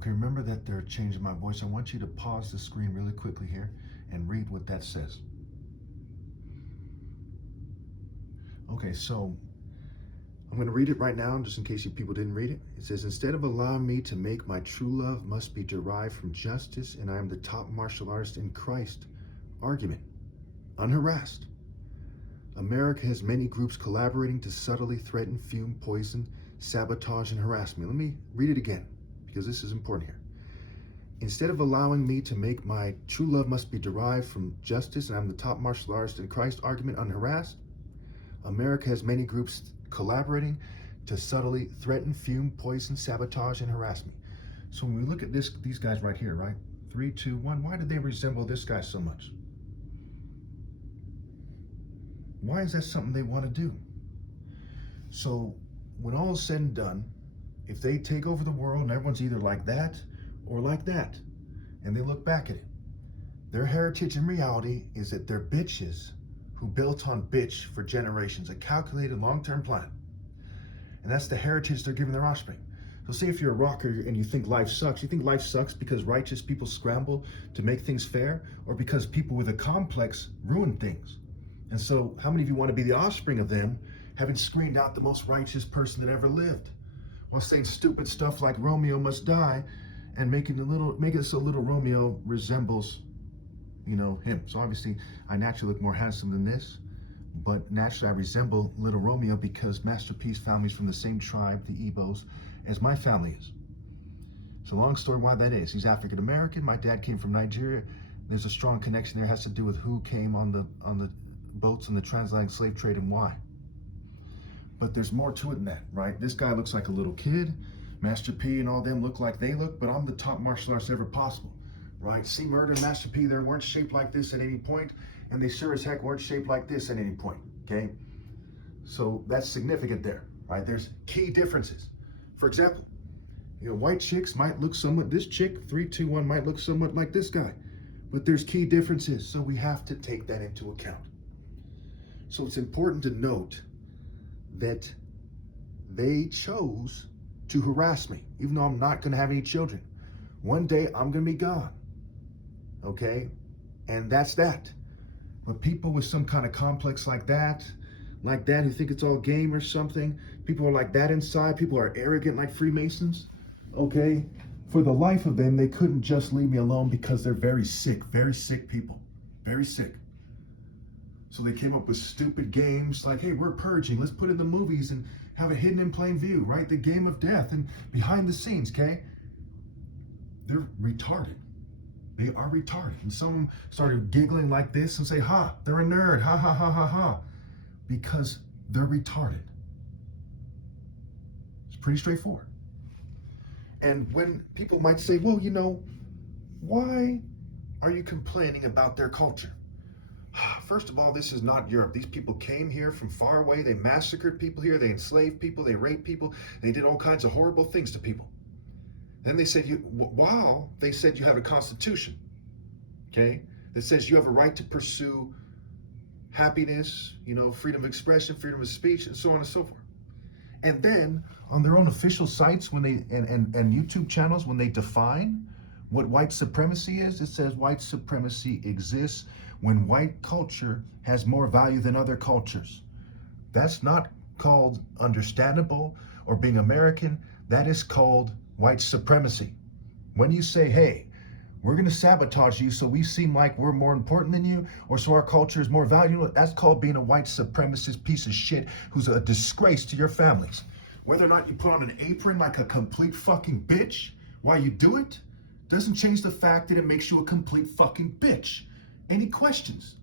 Okay, remember that they're changing my voice. I want you to pause the screen really quickly here and read what that says. Okay, so I'm going to read it right now, just in case you people didn't read it. It says, instead of allowing me to make my true love must be derived from justice, and I am the top martial artist in Christ. Argument. Unharassed. America has many groups collaborating to subtly threaten, fume, poison, sabotage, and harass me. Let me read it again, because this is important here. Instead of allowing me to make my true love must be derived from justice, and I'm the top martial artist in Christ. Argument. Unharassed. America has many groups collaborating to subtly threaten, fume, poison, sabotage, and harass me. So when we look at these guys right here, right? 3, 2, 1. Why do they resemble this guy so much? Why is that something they want to do? So when all is said and done, if they take over the world and everyone's either like that or like that, and they look back at it, their heritage in reality is that they're bitches who built on bitch for generations, a calculated long-term plan. And that's the heritage they're giving their offspring. So say if you're a rocker and you think life sucks, you think life sucks because righteous people scramble to make things fair, or because people with a complex ruin things? And so how many of you want to be the offspring of them, having screened out the most righteous person that ever lived, while saying stupid stuff like Romeo must die, and making it so little Romeo resembles, him? So obviously I naturally look more handsome than this, but naturally I resemble little Romeo because Master P's family's from the same tribe, the Igbos, as my family is. So long story why that is. He's African American. My dad came from Nigeria. There's a strong connection there. It has to do with who came on the boats in the transatlantic slave trade and why. But there's more to it than that, right? This guy looks like a little kid. Master P and all them look like they look, but I'm the top martial artist ever possible, right? C Murder and Master P, they weren't shaped like this at any point, and they sure as heck weren't shaped like this at any point, okay? So that's significant there, right? There's key differences. For example, white chicks might look somewhat, this chick, 3, 2, 1, might look somewhat like this guy, but there's key differences, so we have to take that into account. So it's important to note that they chose to harass me, even though I'm not going to have any children. One day I'm going to be gone, okay? And that's that. But people with some kind of complex like that, who think it's all game or something, people are like that inside, people are arrogant like Freemasons, okay? For the life of them, they couldn't just leave me alone because they're very sick people, very sick. So they came up with stupid games like, hey, we're purging, let's put it in the movies and have it hidden in plain view, right? The game of death and behind the scenes, okay? They're retarded. They are retarded. And someone started giggling like this and say, ha, they're a nerd, ha, ha, ha, ha, ha. Because they're retarded. It's pretty straightforward. And when people might say, well, why are you complaining about their culture? First of all, this is not Europe. These people came here from far away. They massacred people here. They enslaved people. They raped people. They did all kinds of horrible things to people. Then they said, they said you have a constitution, okay, that says you have a right to pursue happiness, freedom of expression, freedom of speech, and so on and so forth. And then on their own official sites, when they and YouTube channels, when they define what white supremacy is, it says white supremacy exists when white culture has more value than other cultures. That's not called understandable or being American. That is called white supremacy. When you say, hey, we're going to sabotage you so we seem like we're more important than you, or so our culture is more valuable, that's called being a white supremacist piece of shit who's a disgrace to your families. Whether or not you put on an apron like a complete fucking bitch while you do it, doesn't change the fact that it makes you a complete fucking bitch. Any questions?